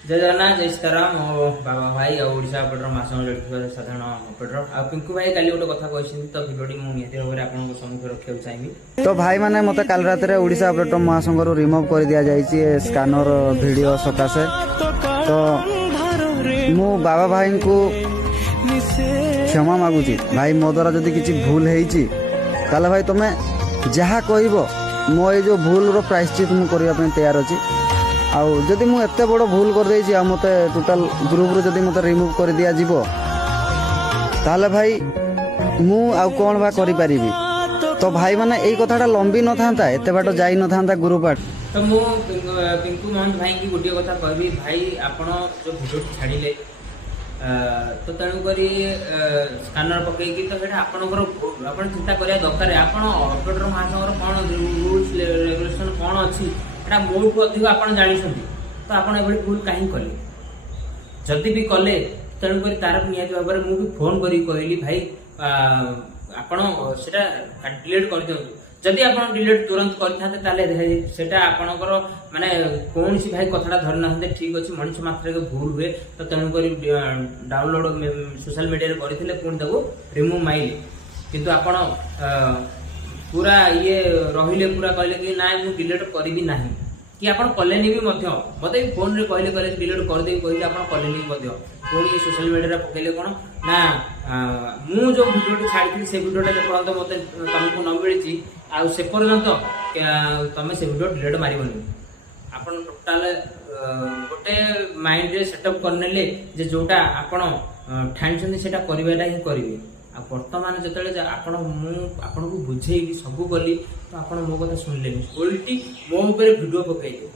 जय जगन्नाथ जय सीताराम मो बाबा भाई ओडिशा पटर मासम लड़की साधारण पटर आ पिंकू भाई काली गोटे कथा कहते तो भिडियोटी मुझे निहती भाव में आपको सम्मुख रखा चाहिए। तो भाई मैंने मत काल रात ओडिशा ऑपरेटर महासंघ रिमूव कर दिया जाए स्कानर वीडियो सकाशे। तो मु बाबा भाई को क्षमा मागुची भाई मो द्वारा जदि किसी भूल है भाई तुम्हें जहाँ कह मो ये जो भूल रो प्रायश्चित मु करने तैयार अच्छी। आउ जदि मु एते बड़ भूल कर देछि आ मते टोटल ग्रुप रो जदि मते रिमूव कर दिया जिवो ताले भाई मु आ कोन बा करि परिबी। तो भाई माने एई कथाटा लंबी न थांता एते बाटो जाई न थांता ग्रुप आट। तो मु पिंकू महंत भाई की गोटे कथा कहबी भाई आपण जो वीडियो छाड़िले तो तेणु करी स्कानर पकईकी तो सेटा आपनकर आपण चिंता करिया दरकार। आपण ऑपरेटर महासंघर कोन रूल्स रेगुलेशन कोन अछि एटा मोड को अधिक आपण जानिसंती तो आपण एबडी भूल काहे कले जदि भी कले तेणु करी तार निहाती भाव में मु भी फोन करी कहली भाई आपण सेटा डिलीट कर दियंतु। जदि आपण डिलीट तुरंत करथाते ताले सेटा आपणकर माने कोनसी भाई कथाटा धरि नथाते ठीक अछि मनुष्य मात्र के भूल हुए तो तेणु करी डाउनलोड सोशल मीडिया रे करथिले पुन ताको रिमूव माइले किंतु आपण पूरा ये रहिले पूरा कहले कि ना मु डिलीट करिबी नाही कि आपण कलेनी भी मध्य मते फोन रे कहले कहले डिलीट कर दे कहले आपण कलेनी मध्य पुणी सोशल मीडिया रे पकेले कोन ना मु जो वीडियो छाड़ी से वीडियोटा जे परंत मते तुमको न मिलिची आ से पर्यंत तमे से वीडियो डिलीट मारिबनी। आपण टोटल गोटे माइंड रे सेटअप करनेले जे जोटा आपण ठानछन सेटा करबेटा ही करिवे। आ वर्तमान जतले आपण मु आपण को बुझेई सब गली तो आपण मो कथा सुनलेनी उल्टी मो ऊपर वीडियो पकाइले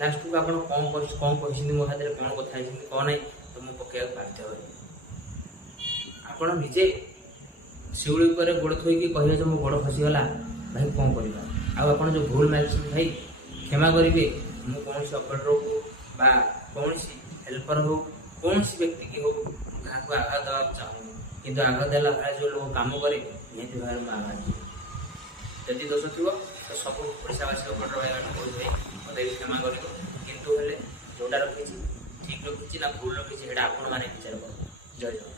लास्ट को आपण कौन कहछिन मो हाथ रे कोन कथा आइछिन कोन नै तो मु पकाय बाध्य होई। आपण निजे शिउली ऊपर गोड़ थोई कहले जे मो गोड़ फसी गला भाई कोन करबा आ आपण जो भूल माइछिन भाई क्षमा करिवे। मु कोन से ऑपरेटर को बा कोन से हेल्पर हो कोन से व्यक्ति की हो कहा को आघात देवा चाहूँ किंतु आघात देला भाई जो लोग काम करे निहती भाव में आघात जदि दोष थी तो सब ओडावासी ऑपरेटर भाई मत क्षमा कर किंतु जोटा रखी ठीक रखी ना भूल रखी आपण मैंने विचार कर जय जगन्नाथ।